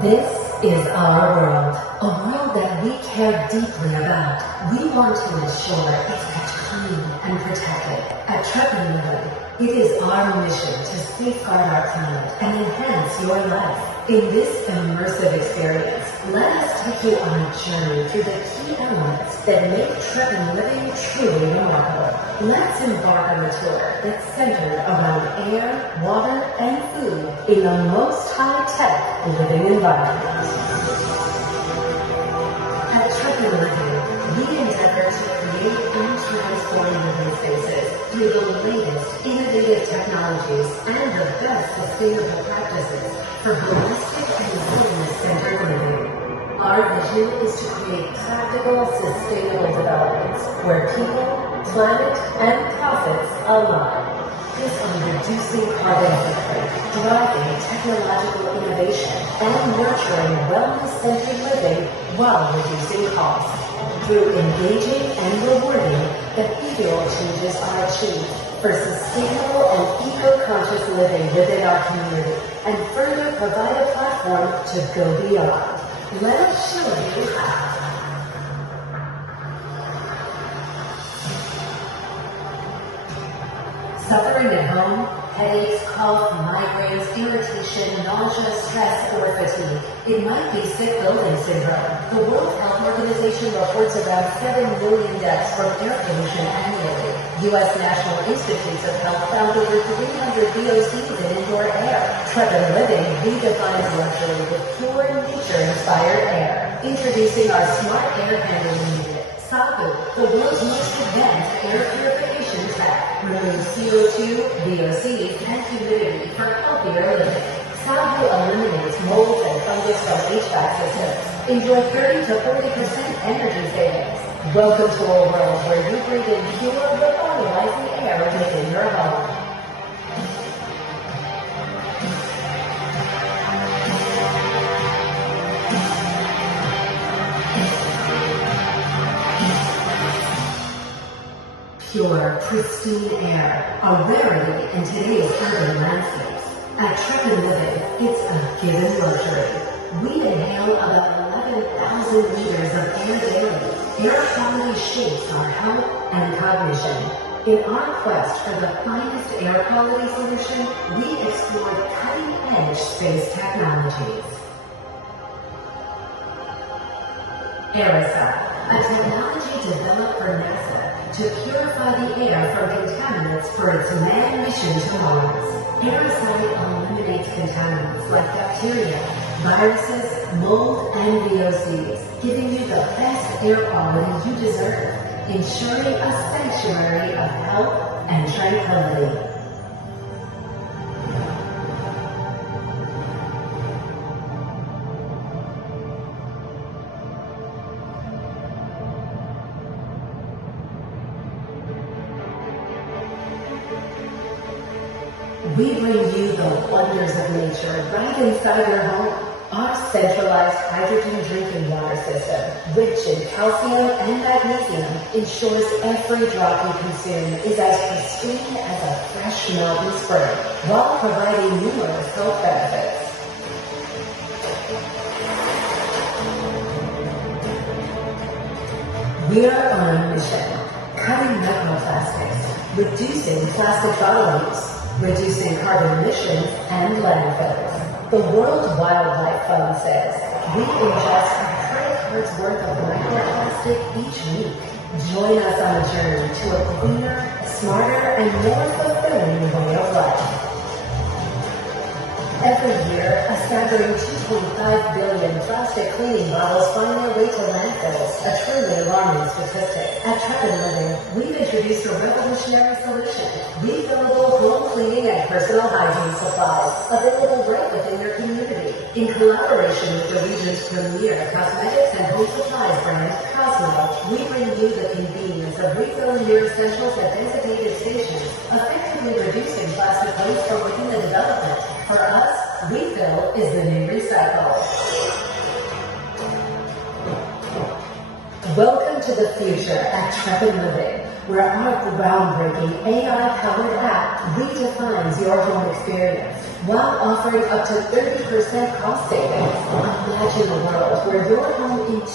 This is our world, a world that we care deeply about. We want to ensure it's kept clean and protected. At Trepidation, it is our mission to safeguard our planet and enhance your life. In this immersive experience, let us take you on a journey through the key elements that make Trepidation living truly remarkable. Let's embark on a tour that's centered around air, water, and food in the most high-tech living environment. At Trepidation, we endeavor to create and transform living spaces through the latest innovative technologies and the best sustainable practices for holistic and wellness-centered living. Our vision is to create practical, sustainable developments where people, planet, and profits align. This on reducing carbon footprint, driving technological innovation, and nurturing wellness-centered living while reducing costs. Through engaging and rewarding, behavioral changes are achieved for sustainable and eco-conscious living within our community, and further provide a platform to go beyond. Let us show you how. Suffering at home, headaches, cough, migraines, irritation, nausea, stress, or fatigue. It might be sick building syndrome. The World Health Organization reports around 7 million deaths from air pollution annually. U.S. National Institutes of Health found over 300 VOCs in indoor air. Trepidation Living redefines luxury with pure nature-inspired air. Introducing our smart air handling unit. Sabu, the world's most advanced air purification tech, removes CO2, VOCs, and humidity for healthier living. Sabu eliminates molds and fungus from HVAC systems. Enjoy 30 to 40% energy savings. Welcome to a world where you breathe in pure, revitalizing air within your home. Pure, pristine air, a rarity in today's urban landscapes. At Trepidation Living, it's a given luxury. We inhale about 11,000 liters of air daily. Air quality shapes our health and cognition. In our quest for the finest air quality solution, we explore cutting-edge space technologies. Aerosol, a technology developed for NASA to purify the air from contaminants for its manned mission to Mars. Aerosol eliminates contaminants like bacteria, viruses, mold, and VOCs, giving you the best air quality you deserve, ensuring a sanctuary of health and tranquility. We bring you the wonders of nature right inside your home. Our centralized hydrogen drinking water system, rich in calcium and magnesium, ensures every drop you consume is as pristine as a fresh mountain spring, while providing numerous health benefits. We are on a mission, cutting microplastics, reducing plastic bottle use, reducing carbon emissions and landfills. The World Wildlife Fund says we ingest a credit card's worth of microplastic each week. Join us on a journey to a cleaner, smarter, and more fulfilling way of life. Every year, a staggering 2.5 billion plastic cleaning bottles find their way to landfills, a truly alarming statistic. At Trepidation Living, we've introduced a revolutionary solution: refillable home cleaning and personal hygiene supplies, available right within your community. In collaboration with the region's premier cosmetics and home supplies brand, Cosmo, we bring you the convenience of refilling your essentials at designated stations, effectively reducing plastic waste from within the development. For us, refill is the new recycle. Welcome to the future at Trepidation Living. where our groundbreaking AI-powered app redefines your home experience while offering up to 30% cost savings. Imagine a world where your home in 2